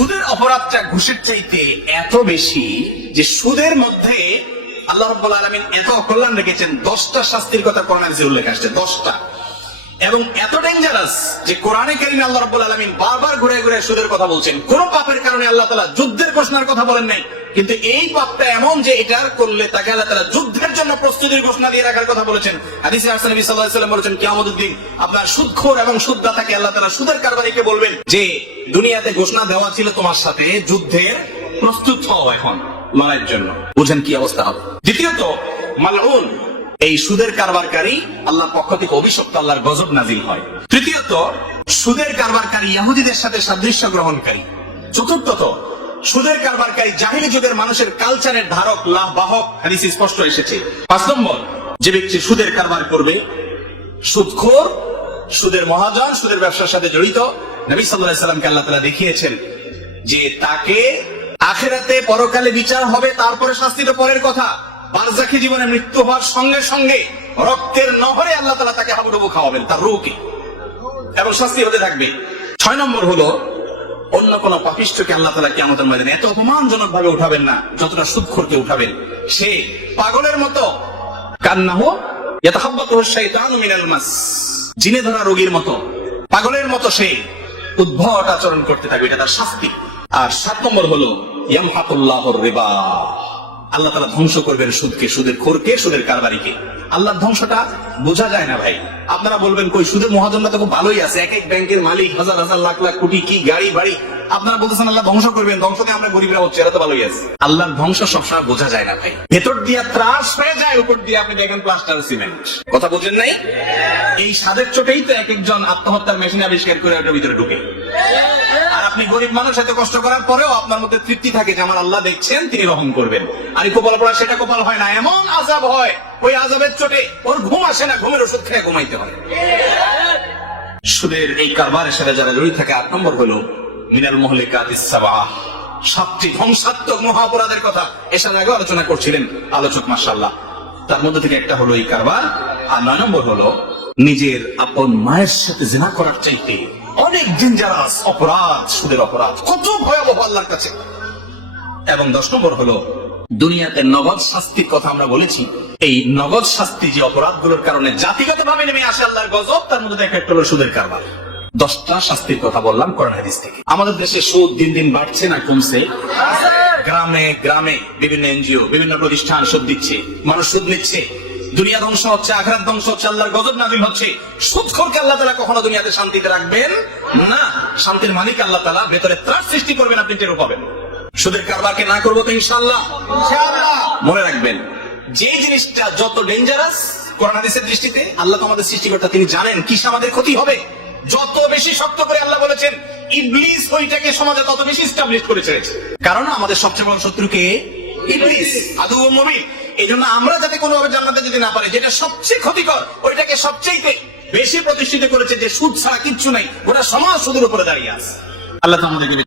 সুদের অপরাধটা ঘুষের চাইতে এত বেশি যে সুদের মধ্যে আল্লাহ রব্বুল আলমিন এত অকল্যাণ রেখেছেন, দশটা শাস্তির কথা কোরআন উল্লেখ আসছে দশটা। এবং এত ডেঞ্জারাস যে কোরআনে কারিমে আল্লাহ রব্বুল আলমিন বারবার ঘুরে ঘুরে সুদের কথা বলছেন। কোন পাপের কারণে আল্লাহ তালা যুদ্ধের ঘোষণার কথা বলেন নাই। কিন্তু এই পাপটা এমন যে এটা করলে তাকে আল্লাহ তাআলা যুদ্ধের জন্য প্রস্তুতির ঘোষণা দিয়ে রাখার কথা বলেছেন। হাদিসে নবী সাল্লাল্লাহু বলেছেন, কিয়ামতের দিন আপনার সুদখোর এবং সুদদাতাকে আল্লাহ তাআলা সুদের কারবারিকে বলবেন যে, দুনিয়াতে ঘোষণা দেওয়া ছিল তোমার সাথে যুদ্ধের প্রস্তুত হও এখন, লড়াইয়ের জন্য। বুঝেন কি অবস্থা হবে। দ্বিতীয়ত, মালউন, এই সুদের কারবারকারী আল্লাহর পক্ষ থেকে অভিশপ্ত আল্লাহর গজব নাজিল হয়। তৃতীয়ত, সুদের কারবারকারী ইহুদিদের সাথে সাদৃশ্য গ্রহণকারী। চতুর্থত সুদের কারবারকারী জাহিলি যুগের মানুষের কালচারের ধারক লাভ বাহক হাদিসে স্পষ্ট এসেছে। পাঁচ নম্বর, যে ব্যক্তি সুদের কারবার করবে, সুদখোর, সুদের মহাজন, সুদের ব্যবসার সাথে জড়িত, নবী আলাইহি সাল্লামকে আল্লাহ তাআলা দেখিয়েছেন যে তাকে আখেরাতে পরকালে বিচার হবে, তারপরে শাস্তি তো পরের কথা। বারজাখি জীবনে মৃত্যু হওয়ার সঙ্গে সঙ্গে রক্তের নহরে আল্লাহ তালা তাকে হাবুডুবু খাওয়াবেন, তার রুকে এবং শাস্তি হতে থাকবে। ছয় নম্বর হলো অন্য কোন পাপিষ্ঠকে আল্লাহ তালা কে আমাদের এত অপমানজনক ভাবে উঠাবেন না, যতটা সুদখোরকে উঠাবেন। সে পাগলের মতো। কান্নাহ জিনে ধরা রোগীর মতো। পাগলের মতো সে উদ্ভট আচরণ করতে থাকবে, এটা তার শাস্তি। আর সাত নম্বর হলো ইয়ামহাকুল্লাহর রিবা। আল্লাহ তালা ধ্বংস করবেন সুদকে, সুদের খোরকে, সুদের কারবারিকে। আল্লাহর ধ্বংসটা বোঝা যায় না ভাই। আপনারা বলবেন, কই, সুদের মহাজনরা তো খুব ভালোই আছে। এক এক ব্যাংকের মালিক, হাজার হাজার, লাখ লাখ কোটি, কি গাড়ি, বাড়ি? আপনারা বলতেছেন, আল্লাহ ধ্বংস করবেন ধ্বংসতে আমরা গরিবরা হচ্ছে, এরা তো ভালোই আছে। আল্লাহর ধ্বংস সবসময় বোঝা যায় না ভাই। ভেতর দিয়া ত্রাস হয়ে যায়, উপর দিয়ে আপনি দেখেন প্লাস্টার সিমেন্ট। কথা বোঝেন নাই? এই স্বাদের চোটেই তো এক একজন আত্মহত্যার মেশিন আবিষ্কার করে ওটার ভিতরে ঢুকে। আপনি গরিব মানুষ এত কষ্ট করার পরেও আপনার মধ্যে তৃপ্তি থাকে যে আমার আল্লাহ দেখছেন, তিনি রহম করবেন। আর কপাল পড়া, সেটা কপাল হয় না, এমন আজাব হয়, ওই আজাবের চোটে ওর ঘুম আসে না, ঘুমের ওষুধ খেয়ে ঘুমাইতে হয়। সুদের এই কারবারের সাথে যারা জড়িত থাকে, আট নম্বর হলো মিনাল মহলিকা ইসাবাহ সাতটি ধ্বংসাত্মক মহাপরাধের কথা এসব আগে আলোচনা করছিলেন, আলোচক মাসাল্লাহ তার মধ্যে থেকে একটা হলো এই কারবার, আর নয় নম্বর হলো নিজের আপন মায়ের সাথে জেনা করার চাইতে অনেক ডেঞ্জারাস অপরাধ, সুদের অপরাধ। কত ভয়াবহ আল্লাহর কাছে। এবং দশ নম্বর হলো, দুনিয়াতে নগদ শাস্তির কথা আমরা বলেছি। এই নগদ শাস্তি যে অপরাধগুলোর কারণে জাতিগত ভাবে নেমে আসে আল্লাহর গজব, তার মধ্যে একটা হলো সুদের কারবার। দশটা শাস্তির কথা বললাম হাদিস থেকে। আমাদের দেশে সুদ দিন দিন বাড়ছে না, কমছে। গ্রামে গ্রামে বিভিন্ন এনজিও, বিভিন্ন প্রতিষ্ঠান সুদ দিচ্ছে। মানুষ সুদ নিচ্ছে। দুনিয়া ধ্বংস হচ্ছে আখরাত ধ্বংস হচ্ছে আল্লাহর গজব নাজিল হচ্ছে। সুদখোরকে আল্লাহ তালা কখনো দুনিয়াতে শান্তিতে রাখবেন না। শান্তির মালিক আল্লাহ তালা ভেতরে ত্রাস সৃষ্টি করবেন আপনি টেরও পাবেন। সুদের কারবারকে না করব তো ইনশাল্লাহ মনে রাখবেন যে জিনিসটা যত ডেঞ্জারাস কোরআন হাদিসের দৃষ্টিতে আল্লাহ তো আমাদের সৃষ্টিকর্তা তিনি জানেন কিসে আমাদের ক্ষতি হবে। যত বেশি শক্ত করে আল্লাহ বলেছেন ইবলিস ওইটাকে সমাজে তত বেশি স্টাবলিশ করে ছেড়েছে। কারণ আমাদের সবচেয়ে বড় শত্রুকে ইবলিস আদু ও মুমিন। এই জন্য আমরা যাতে কোনোভাবে জান্নাতে যেতে না পারি, যেটা সবচেয়ে ক্ষতিকর, ওইটাকে সবচেয়ে বেশি প্রতিষ্ঠিত করেছে যে সুদ ছাড়া কিচ্ছু নাই ওটা সমাজ সুদের উপরে দাঁড়িয়ে আছে। আল্লাহ আমাদেরকে